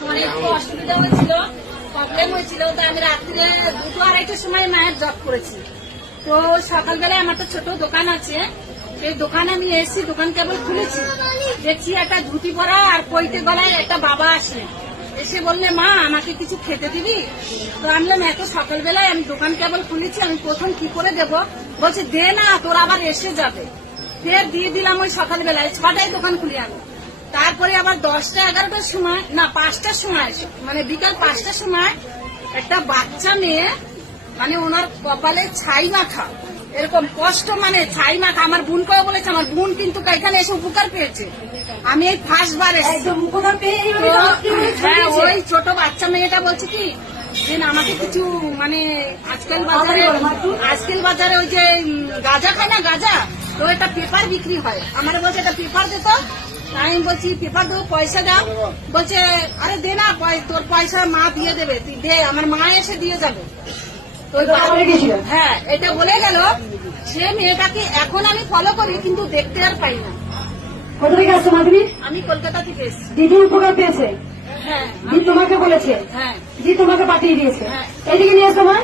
আমার একটু অসুবিধা হয়েছিল, প্রবলেম হয়েছিল, তো আমি রাত্রে 2-2-2:30টার সময় মায়ের জব করেছি। তো সকালবেলায় আমার তো ছোট দোকান আছে, এই দোকানে আমি এসেছি, দোকান কেবল খুলেছি, দেখছি একটা ধুতি পরা আর পৈতে গলায় একটা বাবা আসে, এসে বললে মা আমাকে কিছু খেতে দিবি? তো আমি বললাম এত সকালবেলায় আমি দোকান কেবল খুলেছি, আমি প্রথম কি করে দেবো? বলছে দে না, তোর আবার এসে যাবে। ফের দিয়ে দিলাম ওই সকালবেলায়, 6টায় দোকান খুলি আমি। তারপরে আবার 10টা-11টার সময়, না 5টার সময়, মানে বিকাল 5টার সময় একটা বাচ্চা মেয়ে, মানে ওনার কপালে ছাই মাখা, এরকম কষ্ট, মানে ছাই মাখা। আমার বোন করে বলেছে, আমার বোন কিন্তু এখানে এসে উপকার পেয়েছে, আমি এই ফার্স্ট বার এসেছি। হ্যাঁ, ওই ছোট বাচ্চা মেয়েটা বলছে কি যে না, আমাকে কিছু, মানে আজকাল বাজারে ওই যে গাঁজা খায় না, গাঁজা, তো এটা পেপার বিক্রি হয়, আমার বলছে এটা পেপার দে তো। আমি বলছি পেপার দেবো, পয়সা দাও। বলছে আরে দে না, তোর পয়সা মা দিয়ে দেবে, তুই দে, আমার মা এসে দিয়ে যাবে। তো হ্যাঁ, এটা বলে গেল। সে মেয়েটাকে এখন আমি ফলো করি, কিন্তু দেখতে আর পাই না। কোথা থেকে আসছো মা তুমি? আমি কলকাতা থেকে এসেছি। দিদি উপকার পেয়েছে? হ্যাঁ, দিদি তোমাকে বলেছে? হ্যাঁ, দিদি তোমাকে পাঠিয়ে দিয়েছে? হ্যাঁ। এদিকে নিয়ে এসো মা।